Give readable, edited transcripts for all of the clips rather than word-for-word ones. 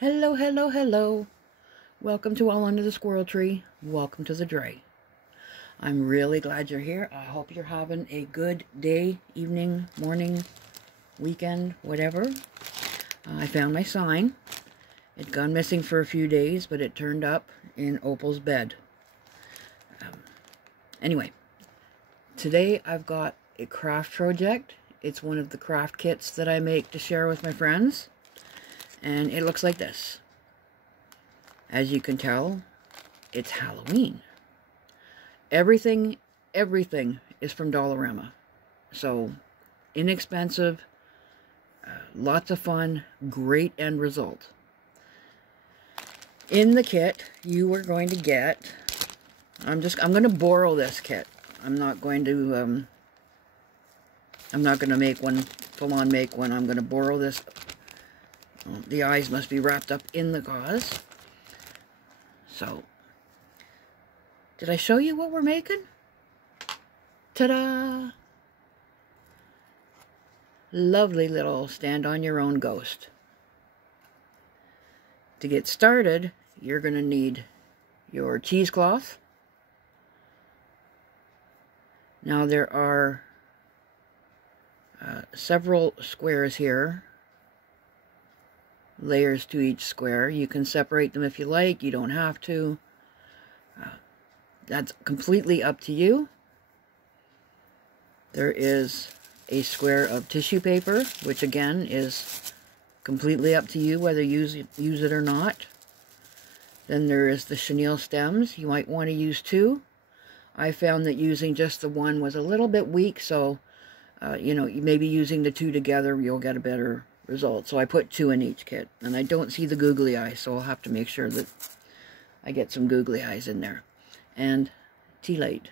Hello, hello, hello. Welcome to All Under the Squirrel Tree. Welcome to the Dre. I'm really glad you're here. I hope you're having a good day, evening, morning, weekend, whatever. I found my sign. It'd gone missing for a few days, but it turned up in Opal's bed. Anyway, today I've got a craft project. It's one of the craft kits that I make to share with my friends. And it looks like this. As you can tell, it's Halloween. Everything is from Dollarama. So, inexpensive, lots of fun, great end result. In the kit, you are going to get, I'm going to borrow this kit. I'm not going to make one, full on make one. I'm going to borrow this. The eyes must be wrapped up in the gauze. So, did I show you what we're making? Ta-da! Lovely little stand-on-your-own ghost. To get started, you're going to need your cheesecloth. Now there are several squares here. Layers to each square. You can separate them if you like. You don't have to. That's completely up to you. There is a square of tissue paper, which again is completely up to you whether you use it or not. Then there is the chenille stems. You might want to use two. I found that using just the one was a little bit weak, so maybe using the two together you'll get a better result. So I put two in each kit, and I don't see the googly eyes, so I'll have to make sure that I get some googly eyes in there. And tea light.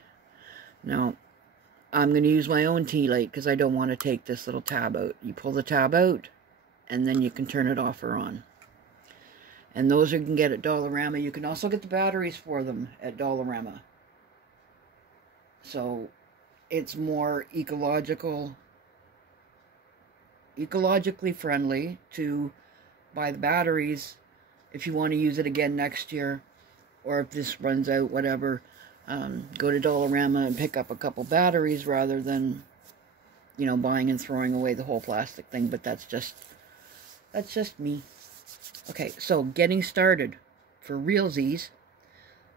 Now, I'm going to use my own tea light because I don't want to take this little tab out. You pull the tab out, and then you can turn it off or on. And those you can get at Dollarama. You can also get the batteries for them at Dollarama. So, it's more ecologically friendly to buy the batteries if you want to use it again next year, or if this runs out, whatever. Go to Dollarama and pick up a couple batteries rather than, buying and throwing away the whole plastic thing. But that's just me. Okay, so getting started for realsies,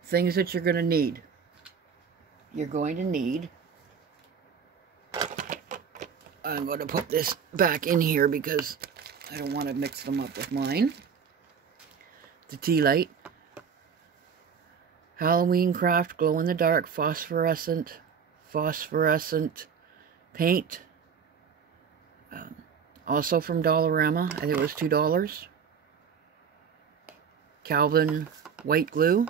things that you're going to need. You're going to need, I'm going to put this back in here because I don't want to mix them up with mine. The tea light. Halloween craft glow-in-the-dark phosphorescent paint. Also from Dollarama. I think it was $2. Calvin white glue.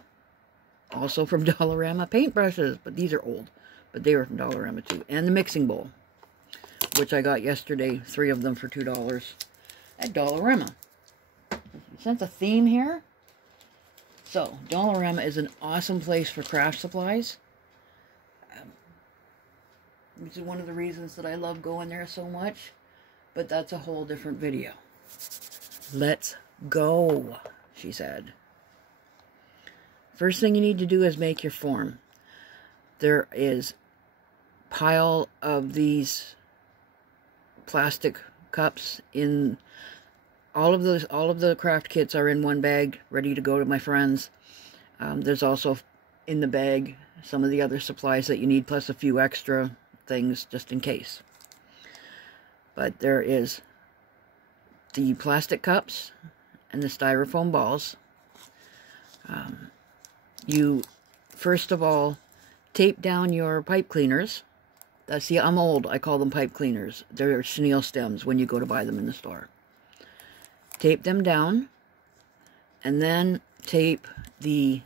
Also from Dollarama. Paintbrushes, but these are old. But they were from Dollarama too. And the mixing bowl, which I got yesterday, 3 of them for $2 at Dollarama. Sense a theme here? So, Dollarama is an awesome place for craft supplies. Which is one of the reasons that I love going there so much. But that's a whole different video. Let's go, she said. First thing you need to do is make your form. There is a pile of these plastic cups in all of the craft kits are in one bag ready to go to my friends. There's also in the bag some of the other supplies that you need, plus a few extra things just in case. But there is the plastic cups and the styrofoam balls. You first of all tape down your pipe cleaners. See, I'm old. I call them pipe cleaners. They're chenille stems when you go to buy them in the store. Tape them down, and then tape the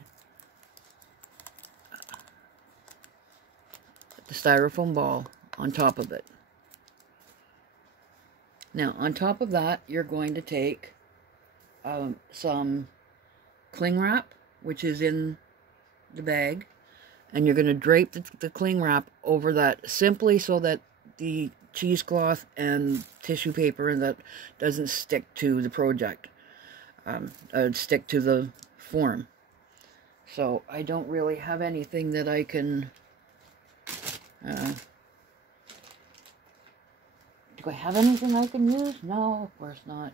styrofoam ball on top of it. Now, on top of that, you're going to take some cling wrap, which is in the bag, and you're going to drape the cling wrap over that simply so that the cheesecloth and tissue paper and that doesn't stick to the project. stick to the form. So I don't really have anything that I can... do I have anything I can use? No, of course not.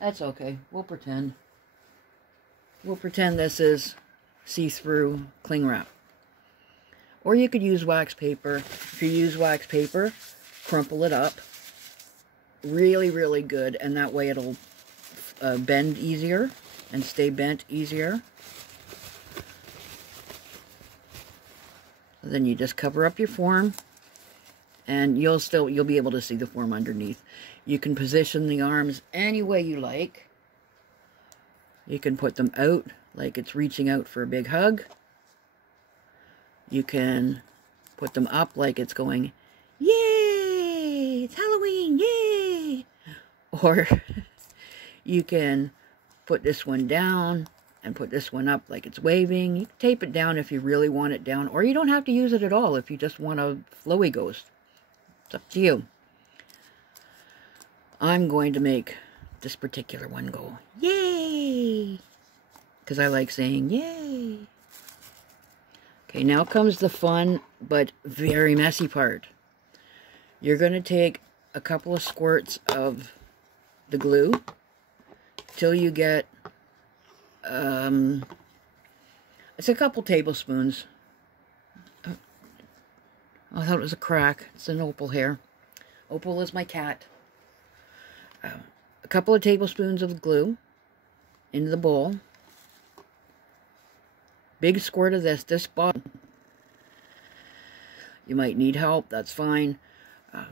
That's okay. We'll pretend. We'll pretend this is see-through cling wrap. Or you could use wax paper. If you use wax paper, crumple it up really, really good, and that way it'll bend easier and stay bent easier. Then you just cover up your form, and you'll be able to see the form underneath. You can position the arms any way you like. You can put them out like it's reaching out for a big hug. You can put them up like it's going, yay, it's Halloween, yay! Or you can put this one down and put this one up like it's waving. You can tape it down if you really want it down, or you don't have to use it at all if you just want a flowy ghost. It's up to you. I'm going to make this particular one go, yay! Because I like saying, yay! Okay, now comes the fun, but very messy part. You're going to take a couple of squirts of the glue till you get, it's a couple tablespoons. Oh, I thought it was a crack. It's an opal hair. Opal is my cat. A couple of tablespoons of glue into the bowl. Big squirt of this bottle. You might need help, that's fine.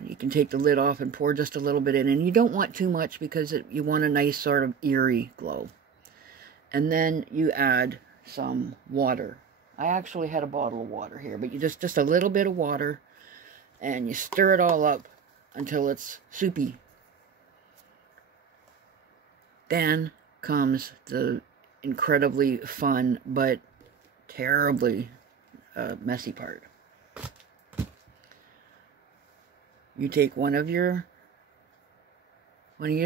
You can take the lid off and pour just a little bit in, and you don't want too much because you want a nice sort of eerie glow. And then you add some water. I actually had a bottle of water here, but you just a little bit of water, and you stir it all up until it's soupy. Then comes the incredibly fun but terribly messy part. You take one of your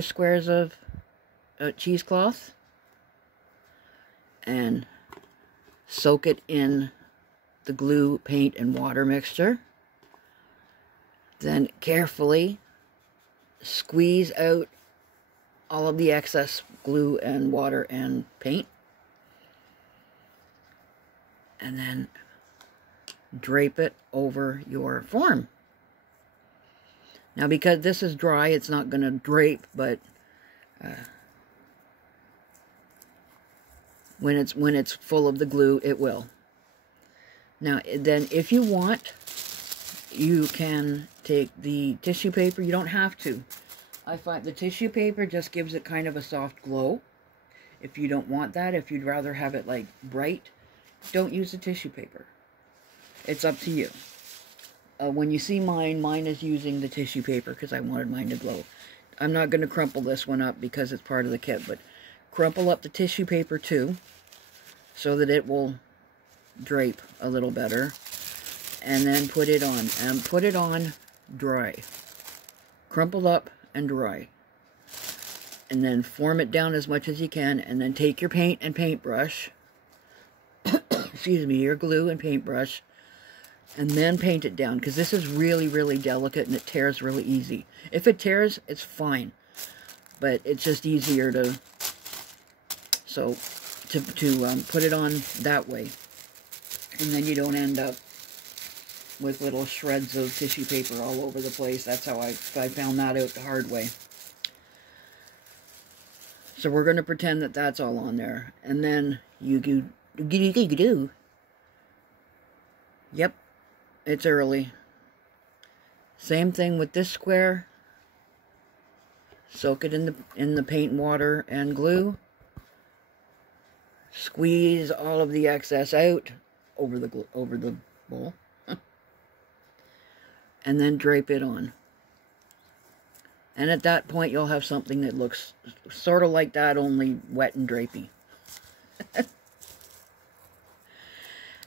squares of cheesecloth and soak it in the glue, paint, and water mixture. Then carefully squeeze out all of the excess glue and water and paint. And then drape it over your form. Now, because this is dry, it's not going to drape, but when it's full of the glue, it will. Now, then, if you want, you can take the tissue paper. You don't have to. I find the tissue paper just gives it kind of a soft glow. If you don't want that, if you'd rather have it like bright, don't use the tissue paper. It's up to you. When you see mine is using the tissue paper because I wanted mine to glow. I'm not going to crumple this one up because it's part of the kit, but crumple up the tissue paper too so that it will drape a little better. And then put it on. And put it on dry. Crumpled up and dry. And then form it down as much as you can, and then take your paint and paintbrush, excuse me, your glue and paintbrush, and then paint it down, because this is really, really delicate and it tears really easy. If it tears, it's fine, but it's just easier to put it on that way, and then you don't end up with little shreds of tissue paper all over the place. That's how I found that out the hard way. So we're going to pretend that that's all on there, and then you do. Yep, it's early. Same thing with this square. Soak it in the paint, water, and glue. Squeeze all of the excess out over the bowl, and then drape it on. And at that point, you'll have something that looks sort of like that, only wet and drapey.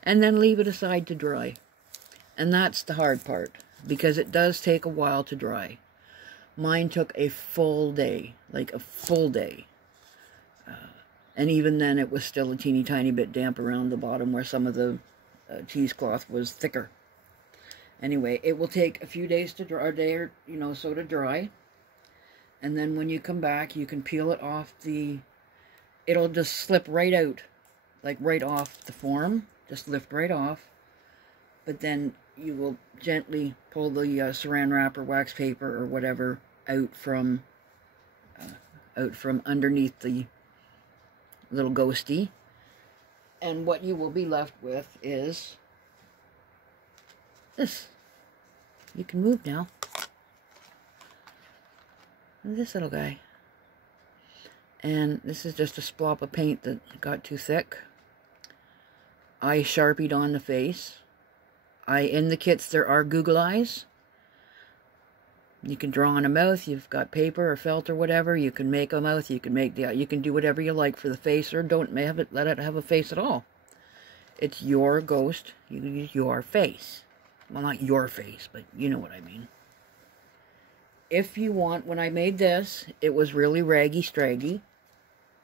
And then leave it aside to dry. And that's the hard part, because it does take a while to dry. Mine took a full day, like a full day. And even then, it was still a teeny tiny bit damp around the bottom where some of the cheesecloth was thicker. Anyway, it will take a few days to dry, a day or so to dry. And then when you come back, you can peel it off it'll just slip right out, like right off the form, just lift right off. But then you will gently pull the saran wrap or wax paper or whatever out from underneath the little ghosty. And what you will be left with is this. You can move now. This little guy. And this is just a splop of paint that got too thick. I Sharpied on the face. In the kits there are Google eyes. You can draw on a mouth. You've got paper or felt or whatever. You can make a mouth. You can make you can do whatever you like for the face, or don't let it have a face at all. It's your ghost. You can use your face. Well, not your face, but you know what I mean. If you want, when I made this, it was really raggy, straggy.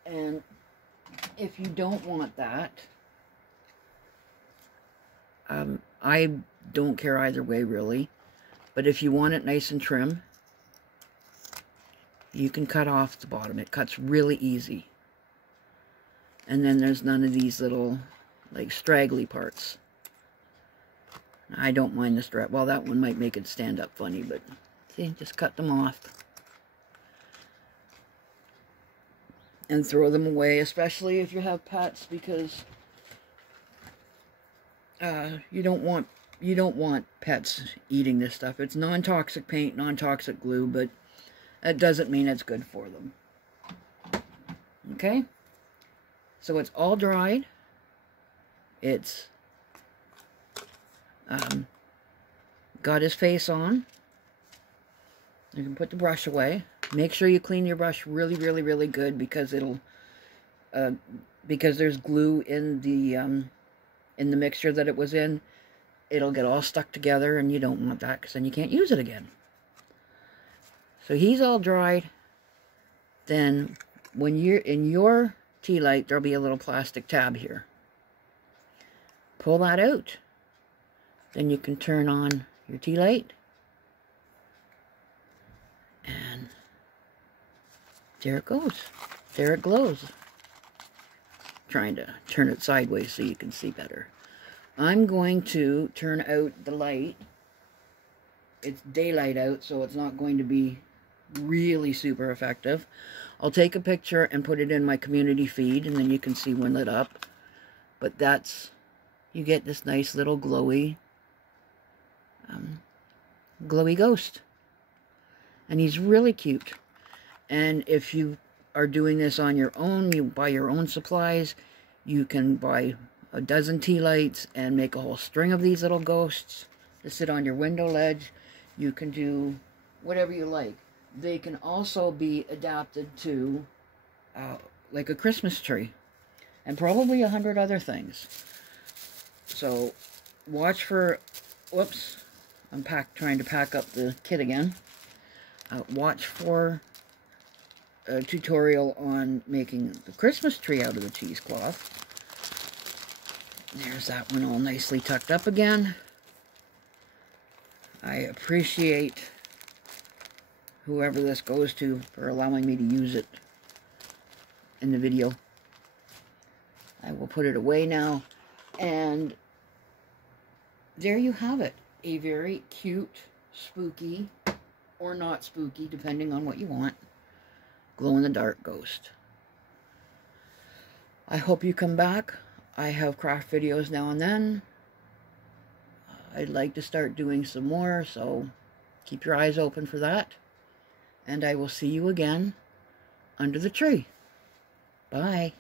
And if you don't want that, I don't care either way, really. But if you want it nice and trim, you can cut off the bottom. It cuts really easy. And then there's none of these little, like, straggly parts. I don't mind the strap. Well, that one might make it stand up funny, but see, just cut them off. And throw them away, especially if you have pets, because you don't want pets eating this stuff. It's non-toxic paint, non-toxic glue, but that doesn't mean it's good for them. Okay? So it's all dried. It's got his face on. You can put the brush away. Make sure you clean your brush really, really, really good, because it'll because there's glue in the mixture that it was in. It'll get all stuck together, and you don't want that, because then you can't use it again. So he's all dried. Then when you're in your tea light, there'll be a little plastic tab here. Pull that out. Then you can turn on your tea light. And there it goes. There it glows. Trying to turn it sideways so you can see better. I'm going to turn out the light. It's daylight out, so it's not going to be really super effective. I'll take a picture and put it in my community feed, and then you can see when lit up. But that's, you get this nice little glowy ghost. And he's really cute. And if you are doing this on your own, you buy your own supplies, you can buy a dozen tea lights and make a whole string of these little ghosts to sit on your window ledge. You can do whatever you like. They can also be adapted to like a Christmas tree, and probably 100 other things. So watch for, whoops, I'm trying to pack up the kit again. Watch for a tutorial on making the Christmas tree out of the cheesecloth. There's that one all nicely tucked up again. I appreciate whoever this goes to for allowing me to use it in the video. I will put it away now. And there you have it. A very cute, spooky, or not spooky, depending on what you want, glow-in-the-dark ghost. I hope you come back. I have craft videos now and then. I'd like to start doing some more, so keep your eyes open for that. And I will see you again under the tree. Bye.